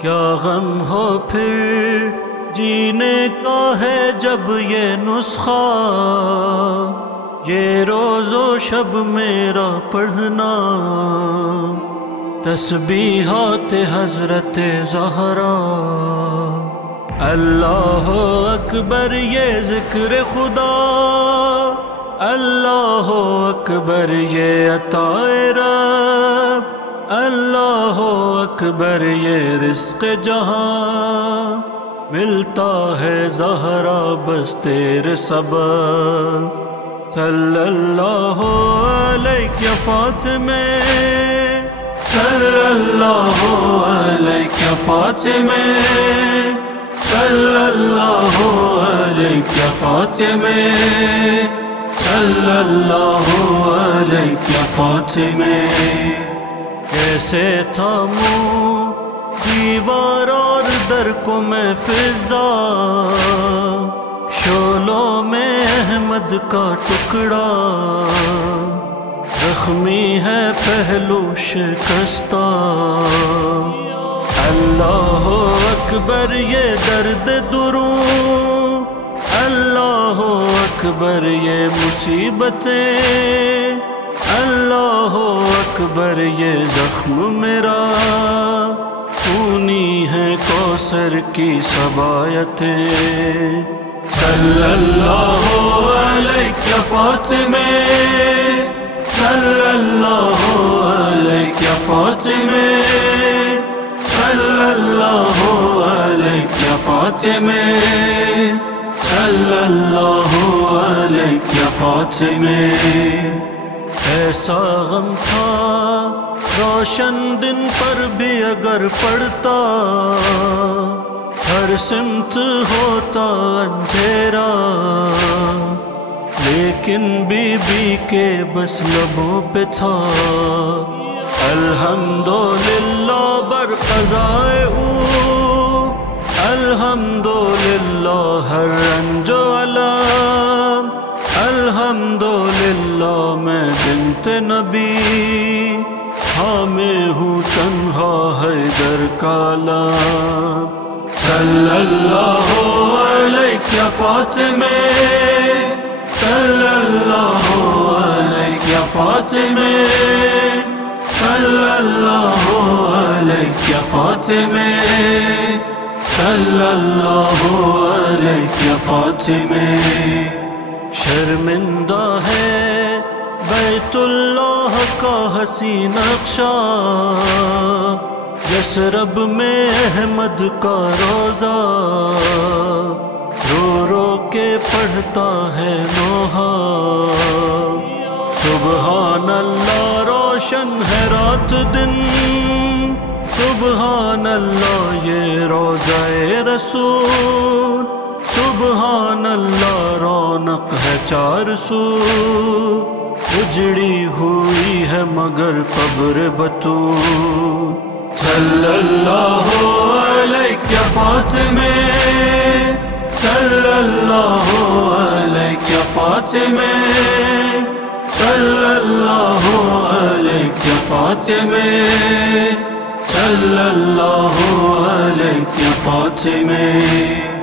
کیا غم ہو پھر جینے کا ہے جب یہ نسخہ، یہ روز و شب میرا پڑھنا، تسبیحات حضرت زہرا۔ اللہ اکبر یہ ذکر خدا، اللہ اکبر یہ عطا رب، اللہ اکبر یہ رزق جہاں، ملتا ہے زہرا بس تیرے سبب۔ صلی اللہ علیہ فاطمہ، صلی اللہ علیہ فاطمہ، صلی اللہ علیہ فاطمہ، صلی اللہ علیہ فاطمہ۔ کیسے تھاموں دیوار اور در کو میں فضا، شعلوں میں احمد کا ٹکڑا، زخمی ہے پہلو شکستہ۔ اللہ اکبر یہ درد دروں، اللہ اکبر یہ مصیبتیں، اللہ اکبر یہ زخم میرا، خونی ہے کوثر کی صبایتیں۔ صلی اللہ علیہ فاطمہ، صلی اللہ علیہ فاطمہ، صلی اللہ علیہ فاطمہ، صلی اللہ علیہ فاطمہ۔ ایسا غم تھا روشن دن پر بھی اگر پڑتا، ہر سمت ہوتا اندھیرا، لیکن بی بی کے بس لبوں پہ تھا الحمدللہ بر قضائے او، الحمدللہ ہر رنج و علام، الحمدللہ میں بنت نبی، ہاں میں ہوں تنہا حیدر کا لام۔ صلی اللہ علیہ فاطمہ، صلی اللہ علیہ فاطمہ، صلی اللہ علیہ فاطمہ، صلی اللہ علیہ فاطمہ۔ شرمندہ ہے بیت اللہ کا حسین نقشہ، یثرب میں احمد کا روزہ، رو رو کے پڑھتا ہے نوحہ۔ سبحان اللہ روشن ہے رات دن، سبحان اللہ یہ روضہ رسول، سبحان اللہ رونق ہے چار سو، اجڑی ہوئی ہے مگر قبر بطول۔ صلی اللہ علیہ فاطمہ، صلی اللہ علیہ فاطمہ، صلی اللہ علیہ فاطمہ، صلی اللہ علیہ فاطمہ۔